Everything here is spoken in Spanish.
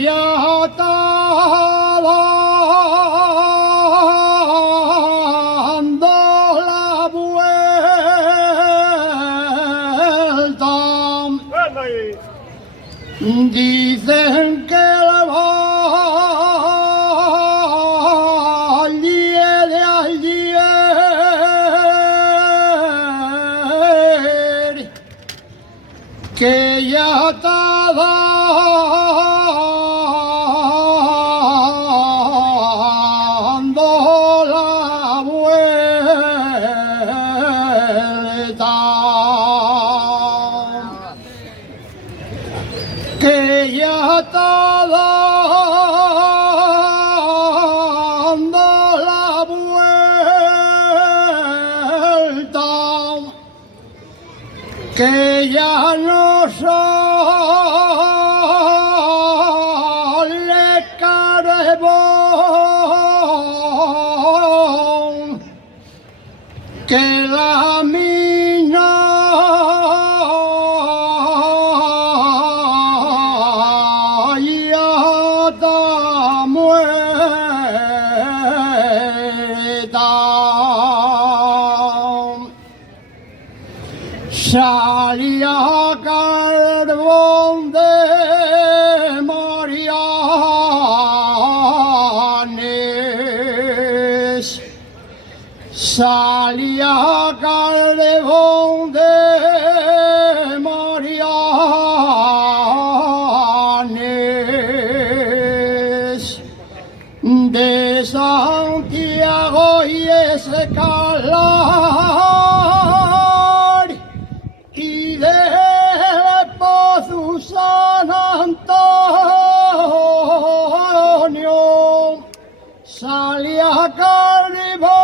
ya estaba dando la vuelta. Dicen que el valle de ayer, que ya está dando la vuelta, que ya está dando la vuelta, que ya no sale carbón, que la mina ya está muerta. Salía carbón de Marianes, salía carbón de Marianes, de Santiago y Escalar, y del Pozo San Antonio salía carbón